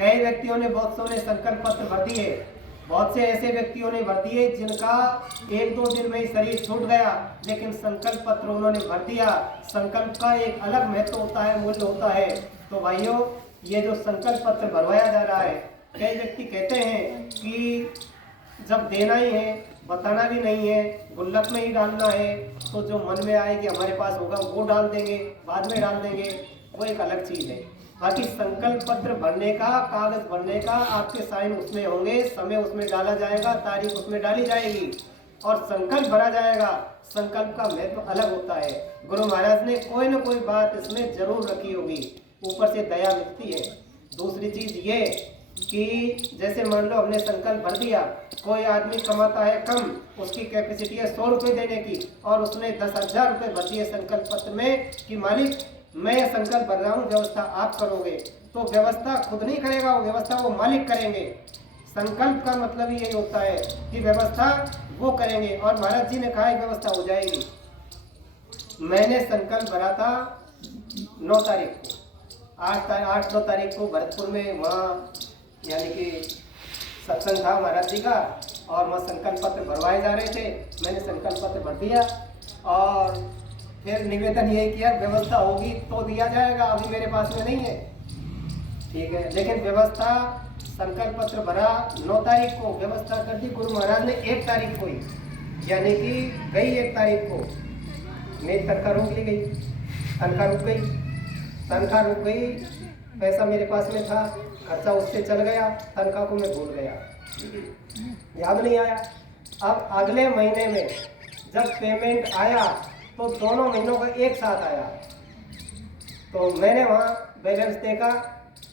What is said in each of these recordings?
कई व्यक्तियों ने, बहुत सौ ने संकल्प पत्र भर दिए। बहुत से ऐसे व्यक्तियों ने भर दिए जिनका 1-2 दिन में ही शरीर छूट गया, लेकिन संकल्प पत्र उन्होंने भर दिया। संकल्प का एक अलग महत्व होता है, मूल्य होता है। तो भाइयों, ये जो संकल्प पत्र भरवाया जा रहा है, कई व्यक्ति कहते हैं कि जब देना ही है, बताना भी नहीं है, गुल्लक में ही डालना है, तो जो मन में आए कि हमारे पास होगा वो डाल देंगे, बाद में डाल देंगे, वो एक अलग चीज़ है। बाकी संकल्प पत्र भरने का, कागज भरने का, आपके साइन उसमें होंगे, समय उसमें डाला जाएगा, तारीख उसमें डाली जाएगी और संकल्प भरा जाएगा। संकल्प का महत्व अलग होता है। गुरु महाराज ने कोई ना कोई बात इसमें जरूर रखी होगी, ऊपर से दया मिलती है। दूसरी चीज ये कि जैसे मान लो हमने संकल्प भर दिया, कोई आदमी कमाता है कम, उसकी कैपेसिटी है 100 रुपये देने की, और उसने 10,000 रुपये भर दिए संकल्प पत्र में कि मालिक मैं ये संकल्प भर रहा हूँ, व्यवस्था आप करोगे। तो व्यवस्था खुद नहीं करेगा, वो व्यवस्था वो मालिक करेंगे। संकल्प का मतलब ही यही होता है कि व्यवस्था वो करेंगे, और महाराज जी ने कहा व्यवस्था हो जाएगी। मैंने संकल्प भरा था 9 तारीख को, 8-9 तारीख को भरतपुर में, वहाँ यानी कि सत्संग था महाराज जी का, और वहाँ संकल्प पत्र भरवाए जा रहे थे। मैंने संकल्प पत्र भर दिया और फिर निवेदन यही किया, व्यवस्था होगी तो दिया जाएगा, अभी मेरे पास में नहीं है, ठीक है। लेकिन व्यवस्था, संकल्प पत्र भरा 9 तारीख को, व्यवस्था कर दी गुरु महाराज ने 1 तारीख को ही, यानी कि गई 1 तारीख को मेरी तनख्वाह रोक ली गई, तनख्वाह रुक गई, तनख्वाह रुक गई। पैसा मेरे पास में था, खर्चा उससे चल गया, तनख्वाह को मैं भूल गया, याद नहीं आया। अब अगले महीने में जब पेमेंट आया तो दोनों महीनों का एक साथ आया, तो मैंने वहाँ बैलेंस देखा,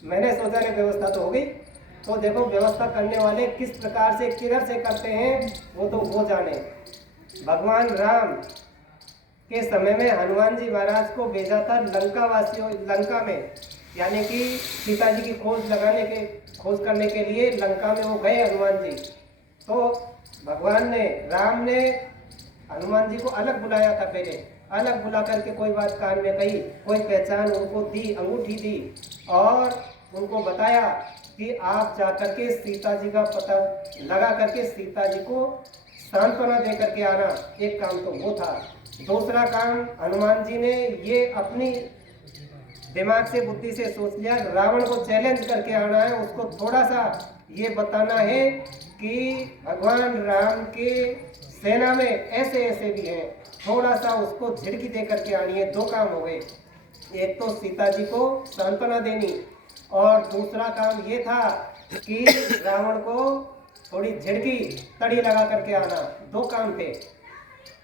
मैंने सोचा कि व्यवस्था तो हो गई। तो देखो व्यवस्था करने वाले किस प्रकार से, किधर से करते हैं, वो तो वो जाने। भगवान राम के समय में हनुमान जी महाराज को भेजा था लंका वासियों, लंका में, यानी कि सीता जी की खोज करने के लिए लंका में वो गए हनुमान जी। तो भगवान ने, राम ने हनुमान जी को अलग बुलाया था, पहले अलग बुला करके कोई बात कान में कही, कोई पहचान उनको दी, अंगूठी दी, और उनको बताया कि आप जाकर के सीता जी का पता लगा करके सीता जी को सांत्वना दे करके आना। एक काम तो वो था। दूसरा काम, हनुमान जी ने ये अपनी दिमाग से, बुद्धि से सोच लिया, रावण को चैलेंज करके आना है, उसको थोड़ा सा ये बताना है कि भगवान राम के सेना में ऐसे ऐसे भी हैं, थोड़ा सा उसको झिड़की दे करके आनी है। 2 काम हो गए, एक तो सीता जी को सांत्वना देनी, और दूसरा काम ये था कि रावण को थोड़ी झिड़की, तड़ी लगा करके आना। 2 काम थे।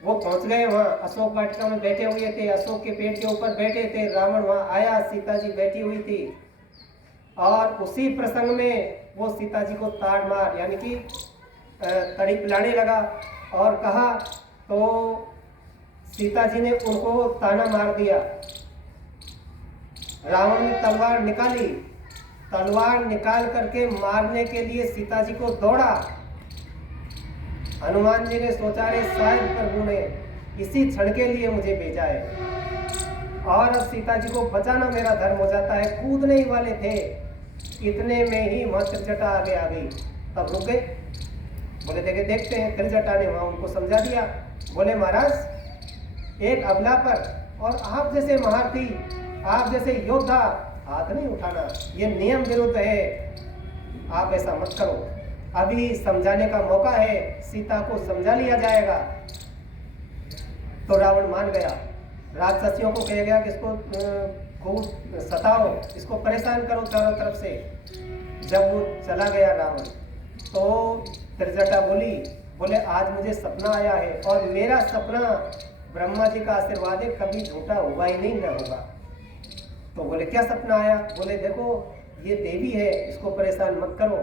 वो पहुंच गए वहाँ, अशोक वाटिका में बैठे हुए थे, अशोक के पेड़ के ऊपर बैठे थे। रावण वहाँ आया, सीता जी बैठी हुई थी, और उसी प्रसंग में वो सीता जी को ताड़ मार, यानी कि तड़ी पिलाने लगा, और कहा तो सीता जी ने उनको ताना मार दिया। रावण ने तलवार निकाली, तलवार निकाल करके मारने के लिए सीता जी को दौड़ा। हनुमान जी ने सोचा रे शायद प्रभु ने इसी क्षण के लिए मुझे भेजा है, और अब सीता जी को बचाना मेरा धर्म हो जाता है। कूदने ही वाले थे, इतने में ही वहां त्रिजटा आगे आ गई। तब रुक गए, बोले देखते हैं। त्रिजटा ने वहां उनको समझा दिया, बोले महाराज एक अबला पर, और आप जैसे महारथी, आप जैसे योद्धा हाथ नहीं उठाना, ये नियम विरुद्ध है, आप ऐसा मत करो। अभी समझाने का मौका है, सीता को समझा लिया जाएगा। तो रावण मान गया, राक्षसियों को कह गया कि इसको खूब सताओ, इसको परेशान करो चारों तरफ से। जब वो चला गया रावण, तो त्रिजटा बोले आज मुझे सपना आया है, और मेरा सपना ब्रह्मा जी का आशीर्वाद है, कभी झूठा होगा ही नहीं, ना होगा। तो बोले क्या सपना आया? बोले देखो ये देवी है, इसको परेशान मत करो,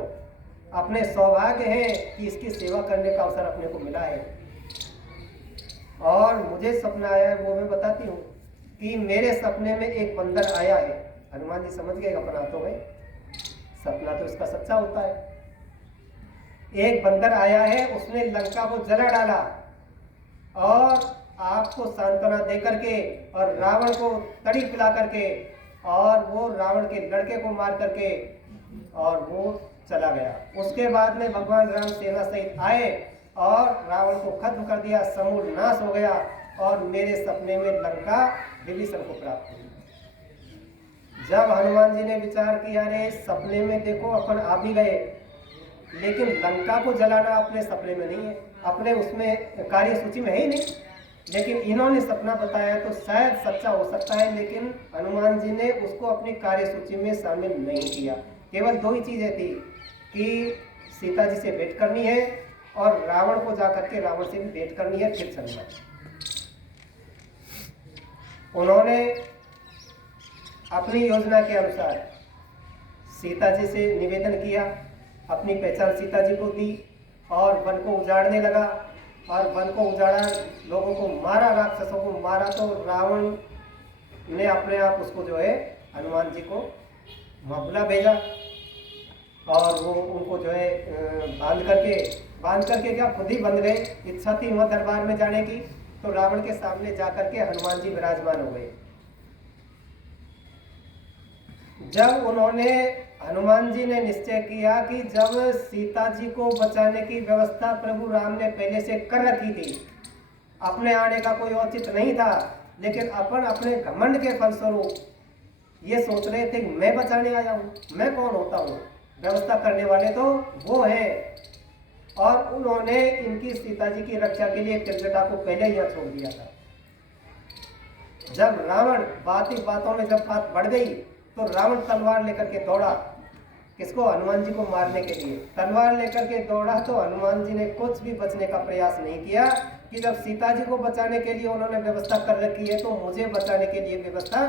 अपने सौभाग्य है कि इसकी सेवा करने का अवसर अपने को मिला है। और मुझे सपना आया है, वो मैं बताती हूँ कि मेरे सपने में एक बंदर आया है। हनुमान जी समझ गए अपना तो है, सपना तो इसका सच्चा होता है। एक बंदर आया है, उसने लंका को जला डाला, और आपको सांत्वना दे करके, और रावण को तड़ी पिला करके, और वो रावण के लड़के को मार करके और वो चला गया। उसके बाद में भगवान राम सेना सहित आए और रावण को खत्म कर दिया, समूल नाश हो गया और मेरे सपने में लंका विभीषण को प्राप्त हुई। जब हनुमान जी ने विचार किया, रे सपने में देखो अपन आ भी गए, लेकिन लंका को जलाना अपने सपने में नहीं है, अपने उसमें कार्य सूची में है ही नहीं, लेकिन इन्होंने सपना बताया तो शायद सच्चा हो सकता है, लेकिन हनुमान जी ने उसको अपनी कार्य सूची में शामिल नहीं किया। केवल दो ही चीजें थी कि सीता जी से भेंट करनी है और रावण को जाकर के रावण से भी भेंट करनी है, फिर चलना। उन्होंने अपनी योजना के अनुसार सीता जी से निवेदन किया, अपनी पहचान सीता जी को दी और वन को उजाड़ने लगा और वन को उजाड़ा, लोगों को मारा, राक्षसों को मारा। तो रावण ने अपने आप उसको जो है हनुमान जी को मबला भेजा और वो उनको जो है बांध करके क्या खुद ही बंध गए। इच्छा थी वहाँ दरबार में जाने की, तो रावण के सामने जाकर के हनुमान जी विराजमान हो गए। जब उन्होंने हनुमान जी ने निश्चय किया कि जब सीता जी को बचाने की व्यवस्था प्रभु राम ने पहले से कर रखी थी, अपने आने का कोई औचित नहीं था, लेकिन अपन अपने घमंड के फलस्वरूप ये सोच रहे थे कि मैं बचाने आया हूँ, मैं कौन होता हूँ, व्यवस्था करने वाले तो वो है। और उन्होंने इनकी सीता जी की रक्षा के लिए त्रिजटा को पहले ही छोड़ दिया था। जब रावण बातों में जब बात बढ़ गई तो रावण तलवार लेकर के दौड़ा, किसको? हनुमान जी को मारने के लिए तलवार लेकर के दौड़ा। तो हनुमान जी ने कुछ भी बचने का प्रयास नहीं किया कि जब सीता जी को बचाने के लिए उन्होंने व्यवस्था कर रखी है तो मुझे बचाने के लिए व्यवस्था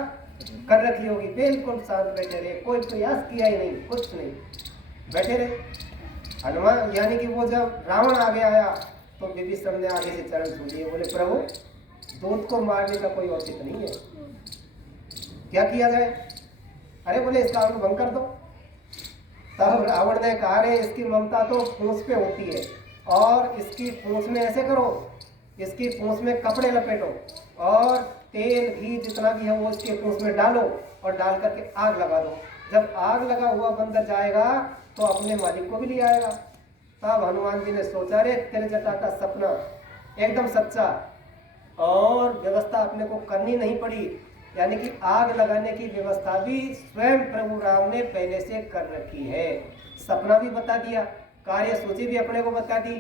कर रखी होगी। बिल्कुल शांत बैठे रहे, कोई प्रयास किया ही नहीं, कुछ नहीं, बैठे रहे। हनुमान यानी कि वो जब रावण आगे आया तो विभीषण ने आगे से चरण छू लिए, बोले प्रभु दूत को मारने का कोई औचित नहीं है, क्या किया जाए? अरे बोले इसका भंग कर दो। तब रावण ने कहा, रे इसकी ममता तो पूंछ पे होती है और इसकी पूंछ में ऐसे करो, इसकी पूंछ में कपड़े लपेटो और तेल घी जितना भी है वो इसके पूंछ में डालो और डाल करके आग लगा दो। जब आग लगा हुआ बंदर जाएगा तो अपने मालिक को भी ले आएगा। तब हनुमान जी ने सोचा, रे त्रिजटा का सपना एकदम सच्चा, और व्यवस्था अपने को करनी नहीं पड़ी, यानी कि आग लगाने की व्यवस्था भी स्वयं प्रभु राम ने पहले से कर रखी है। सपना भी बता दिया, कार्य सूची भी अपने को बता दी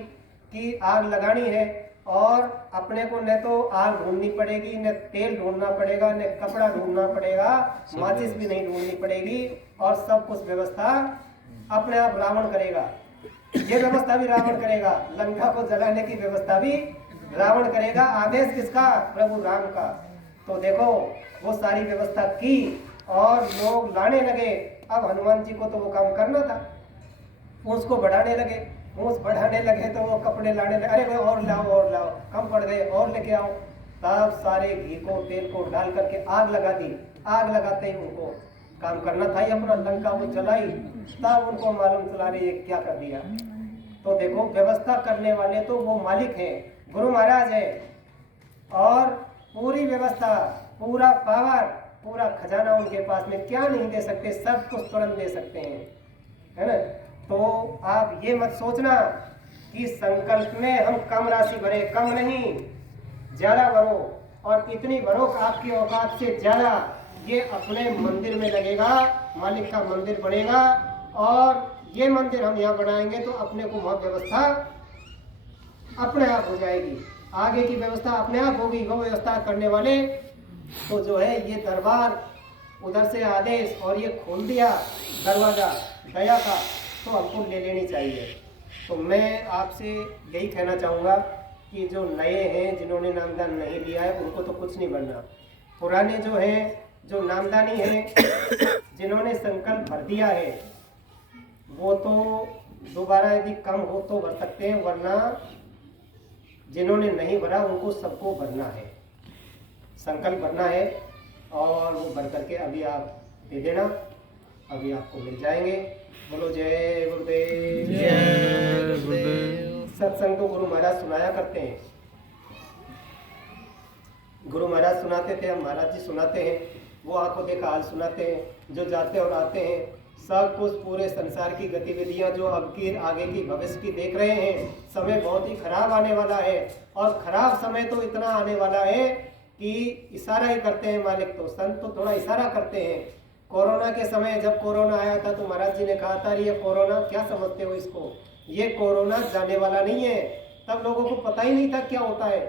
कि आग लगानी है और अपने को न तो आग ढूंढनी पड़ेगी, न तेल ढूंढना पड़ेगा, न कपड़ा ढूंढना पड़ेगा, माचिस भी नहीं ढूंढनी पड़ेगी और सब कुछ व्यवस्था अपने आप रावण करेगा। ये व्यवस्था भी रावण करेगा, लंका को जलाने की व्यवस्था भी रावण करेगा। आदेश किसका? प्रभु राम का। तो देखो वो सारी व्यवस्था की और लोग लाने लगे। अब हनुमान जी को तो वो काम करना था, उसको बढ़ाने लगे, तो वो कपड़े लाने लगे, अरे भाई और लाओ, कम पड़ गए और लेके आओ। तब सारे घी को तेल को डाल करके आग लगा दी। आग लगाते ही उनको काम करना था ही अपना, लंका वो जलाई। तब उनको मालूम चला रही ये क्या कर दिया। तो देखो व्यवस्था करने वाले तो वो मालिक हैं, गुरु महाराज है, और पूरी व्यवस्था, पूरा पावर, पूरा खजाना उनके पास में, क्या नहीं दे सकते, सब कुछ तुरंत दे सकते हैं, है ना। तो आप ये मत सोचना कि संकल्प में हम कम राशि भरे, कम नहीं ज्यादा भरो, और इतनी भरो कि आपकी औकात से ज्यादा ये अपने मंदिर में लगेगा, मालिक का मंदिर बनेगा। और ये मंदिर हम यहाँ बनाएंगे तो अपने को वहाँ व्यवस्था अपने आप हो जाएगी, आगे की व्यवस्था अपने आप होगी। वो व्यवस्था करने वाले तो जो है ये दरबार उधर से आदेश और ये खोल दिया दरवाजा दया का, तो हमको ले लेनी चाहिए। तो मैं आपसे यही कहना चाहूँगा कि जो नए हैं, जिन्होंने नामदान नहीं लिया है, उनको तो कुछ नहीं बनना। पुराने जो हैं, जो नामदानी हैं, जिन्होंने संकल्प भर दिया है, वो तो दोबारा यदि कम हो तो भर सकते हैं, वरना जिन्होंने नहीं भरा उनको सबको भरना है, संकल्प भरना है। और वो भर करके अभी आप दे देना, अभी आपको मिल जाएंगे। बोलो जय गुरुदेव। जय गुरुदेव। सत्संग तो गुरु महाराज सुनाया करते हैं, गुरु महाराज सुनाते थे, हम महाराज जी सुनाते हैं, वो आंखों देखा हाल सुनाते हैं, जो जाते और आते हैं सब कुछ पूरे संसार की गतिविधियां जो अब की आगे की भविष्य की देख रहे हैं, समय बहुत ही खराब आने वाला है। और खराब समय तो इतना आने वाला है कि इशारा ही करते हैं मालिक, तो संत तो थोड़ा इशारा करते हैं। कोरोना के समय जब कोरोना आया था तो महाराज जी ने कहा था, ये कोरोना क्या समझते हो इसको, ये कोरोना जाने वाला नहीं है। तब लोगों को पता ही नहीं था क्या होता है।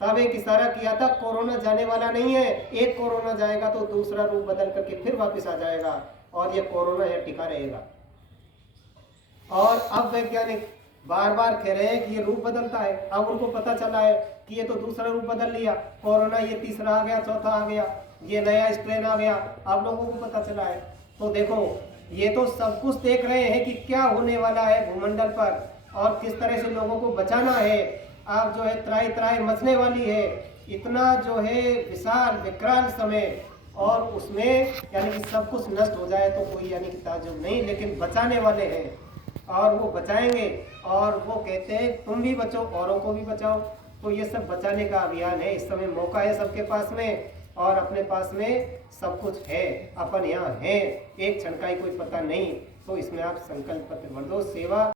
तब एक इशारा किया था, कोरोना जाने वाला नहीं है, एक कोरोना जाएगा तो दूसरा रूप बदल करके फिर वापस आ जाएगा और ये कोरोना यहाँ टिका रहेगा। और अब वैज्ञानिक बार बार कह रहे हैं कि ये रूप बदलता है। अब उनको पता चला है कि ये तो दूसरा रूप बदल लिया, कोरोना ये तीसरा आ गया, चौथा आ गया, ये नया स्ट्रेन आ गया, अब लोगों को पता चला है। तो देखो, ये तो सब कुछ देख रहे हैं कि क्या होने वाला है भूमंडल पर और किस तरह से लोगों को बचाना है। अब जो है त्राही त्राही मचने वाली है, इतना जो है विशाल विकराल समय, और उसमें यानी कि सब कुछ नष्ट हो जाए तो कोई यानी कि ताज्जुब नहीं, लेकिन बचाने वाले हैं और वो बचाएंगे। और वो कहते हैं तुम भी बचो औरों को भी बचाओ। तो ये सब बचाने का अभियान है। इस समय मौका है सबके पास में और अपने पास में सब कुछ है, अपन यहाँ हैं, एक क्षण का ही कोई पता नहीं। तो इसमें आप संकल्प पत्र भर दो, सेवा